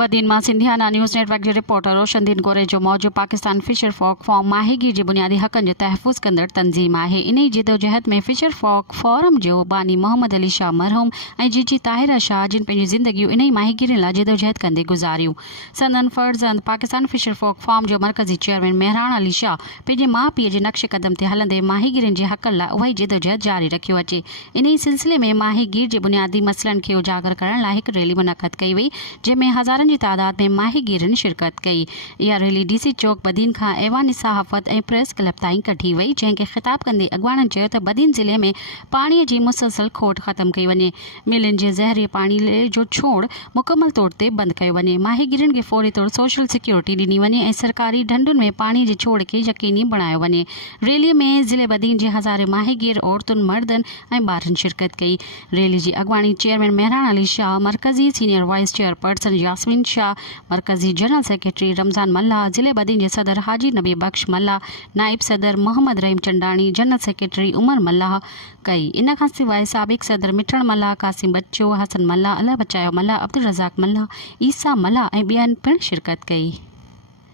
बदीन मां सिंधियाना news network जे रिपोर्टर रोशनदीन गोरे जो मौजू पाकिस्तान फिशर फॉक फॉर्म माहीगीर जे बुनियादी हक़नि जो तहफ़ुज़ कंदड़ तंज़ीम आहे। इन ई जिदोजहद में फिशर फॉक फोरम जो बानी मोहम्मद अली शाह मरहूम ऐं जीजी ताहिरा शाह जिन पंहिंजी ज़िंदगियूं इन ई माहीगीरनि लाइ जिदोजहद कंदे गुज़ारियूं। संदन फर्ज़ंद पाकिस्तान फिशर फॉक फॉर्म जो मरकज़ी चेयरमैन मेहरान अली शाह पंहिंजे माउ पीउ जे नक्श क़दम ते हलंदे माहीगीरनि जे हक़नि लाइ उहा ई जिदोजहद जारी रखियो अचे। इन ई सिलसिले में माहीगीर जे बुनियादी मसइलनि खे उजागर करण लाइ हिकु रैली मुनक़द कई वई, जंहिंमें हज़ारनि जी तादाद में माहीगीरनि शिरकत कई। इहा रैली डीसी चौक बदीन खां ऐवान सहाफ़त ऐं प्रेस क्लब ताईं कढी वई, जंहिंखे ख़िताब कंदे अॻवाननि चयो त बदीन ज़िले में पाणीअ जी मुसलसल खोट ख़त्म कई वञे, मिलनि जे ज़हरी पाणी जो छोड़ मुकमल तौर ते बंदि कयो वञे, माहीगीरनि खे फौरी तौर सोशल सिक्योरिटी ॾिनी वञे ऐं सरकारी ढंढुनि में पाणीअ जे छोड़ खे यकीनी बणायो वञे। रैलीअ में ज़िले बदीन जे हज़ारे माहीगीर औरतुनि, मर्दनि ऐं ॿारनि शिरकत कई। रैली जी अॻवानी चेयरमैन मेहरान अली शाह, मरकज़ी senior vice chairperson Yasmeen Shah, मरकज़ी जनरल सेक्रेटरी रमज़ान मल्ला, ज़िले बदीन जे सदर हाजी नबी बख्श मल्ला, नाइब सदर मोहम्मद रहीम चंडाणी, जनरल सेक्रेटरी उमर मल्ला कई। इन खां सवाइ साबिक़ सदर मिठण मल्ला, कासिम बच्चो, हसन मल्ला, अल्लाह बचायो मल्ला, अब्दुल रज़ाक मल्ला, ईसा मल्ला ऐं ॿियनि पिणु शिरकत कई।